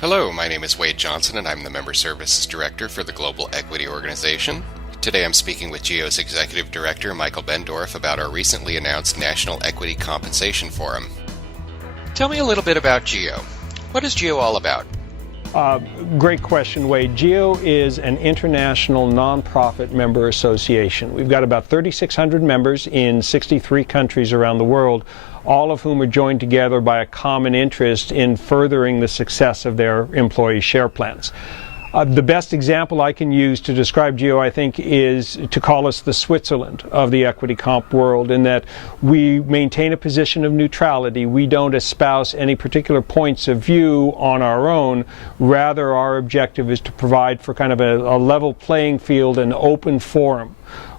Hello, my name is Wade Johnson and I'm the Member Services Director for the Global Equity Organization. Today I'm speaking with GEO's Executive Director Michael Bendorf about our recently announced National Equity Compensation Forum. Tell me a little bit about GEO. What is GEO all about? Great question, Wade. GEO is an international nonprofit member association. We've got about 3,600 members in 63 countries around the world, all of whom are joined together by a common interest in furthering the success of their employee share plans. The best example I can use to describe GEO, I think, is to call us the Switzerland of the equity comp world, in that we maintain a position of neutrality. We don't espouse any particular points of view on our own. Rather, our objective is to provide for kind of a level playing field, an open forum,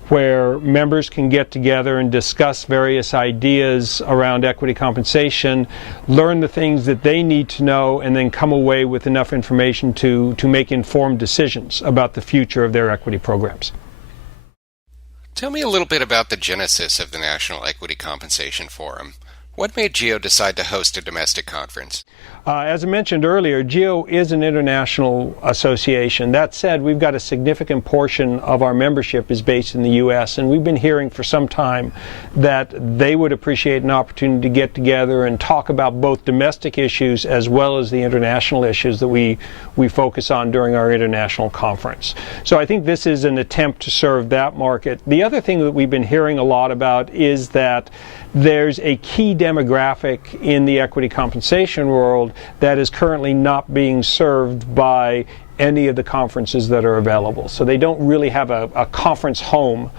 where members can get together and discuss various ideas around equity compensation, learn the things that they need to know, and then come away with enough information to make informed decisions about the future of their equity programs. Tell me a little bit about the genesis of the National Equity Compensation Forum. What made GEO decide to host a domestic conference? As I mentioned earlier, GEO is an international association. That said, we've got a significant portion of our membership is based in the U.S., and we've been hearing for some time that they would appreciate an opportunity to get together and talk about both domestic issues as well as the international issues that we focus on during our international conference. So I think this is an attempt to serve that market. The other thing that we've been hearing a lot about is that there's a key demographic in the equity compensation world that is currently not being served by any of the conferences that are available. So they don't really have a conference home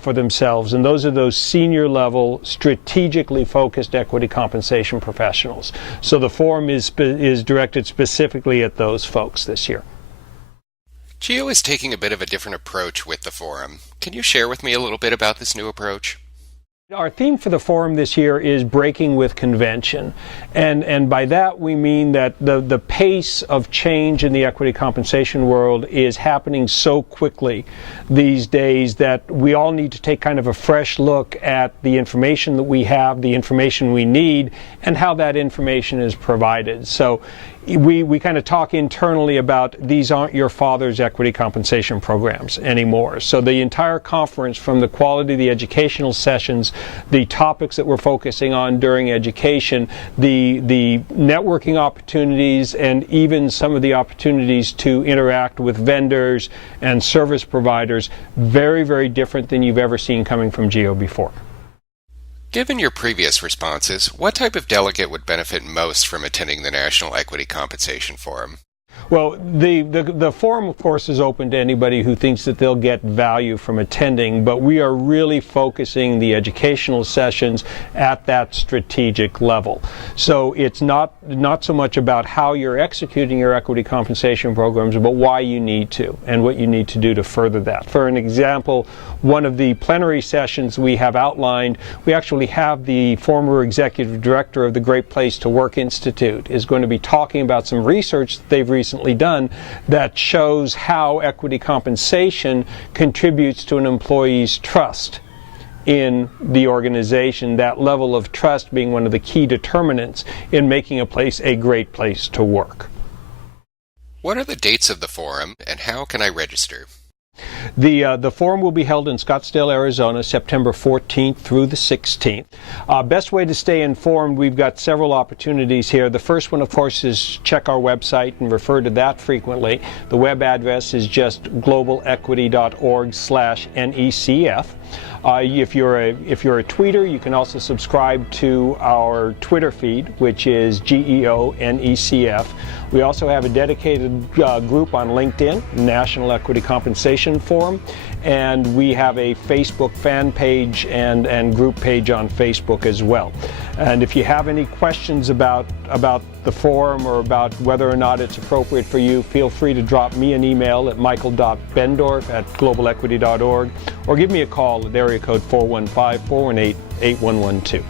for themselves, and those are those senior level, strategically focused equity compensation professionals. So the forum is directed specifically at those folks this year. GEO is taking a bit of a different approach with the forum. Can you share with me a little bit about this new approach? Our theme for the forum this year is breaking with convention, and by that we mean that the pace of change in the equity compensation world is happening so quickly these days that we all need to take kind of a fresh look at the information that we have, the information we need, and how that information is provided. So we kind of talk internally about these aren't your father's equity compensation programs anymore. So the entire conference, from the quality of the educational sessions, the topics that we're focusing on during education, the networking opportunities, and even some of the opportunities to interact with vendors and service providers, very, very different than you've ever seen coming from GEO before. Given your previous responses, what type of delegate would benefit most from attending the National Equity Compensation Forum? Well, the forum, of course, is open to anybody who thinks that they'll get value from attending, but we are really focusing the educational sessions at that strategic level. So it's not so much about how you're executing your equity compensation programs, but why you need to and what you need to do to further that. For an example, one of the plenary sessions we have outlined, we actually have the former executive director of the Great Place to Work Institute is going to be talking about some research that they've recently done that shows how equity compensation contributes to an employee's trust in the organization, that level of trust being one of the key determinants in making a place a great place to work. What are the dates of the forum, and how can I register? The forum will be held in Scottsdale, Arizona, September 14th through the 16th. Best way to stay informed, we've got several opportunities here. The first one, of course, is check our website and refer to that frequently. The web address is just globalequity.org/NECF. If you're a tweeter, you can also subscribe to our Twitter feed, which is GEO NECF. We also have a dedicated group on LinkedIn, National Equity Compensation Forum, and we have a Facebook fan page and group page on Facebook as well. And if you have any questions about the forum or about whether or not it's appropriate for you, feel free to drop me an email at michael.bendorf@globalequity.org or give me a call at area code 415-418-8112.